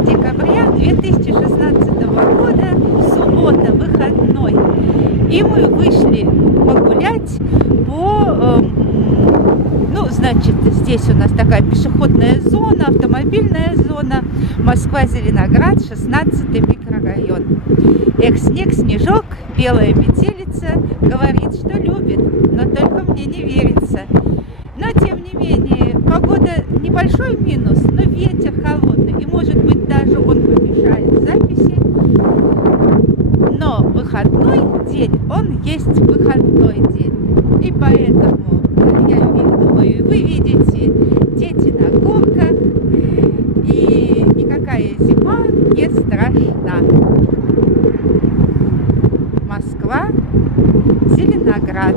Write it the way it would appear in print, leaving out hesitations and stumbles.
декабря 2016 года, суббота, выходной. И мы вышли погулять по, значит, здесь у нас такая пешеходная зона, автомобильная зона, Москва-Зеленоград, 16-й микрорайон. Эх, снег, снежок, белая метелица, говорит, что любит, но только мне не верится. Но, тем не менее, погода небольшой минус, но ветер холодный, и, может быть, даже он помешает записи. Но выходной день, он есть выходной день. И поэтому, я думаю, вы видите, дети на горках, и никакая зима не страшна. Москва, Зеленоград.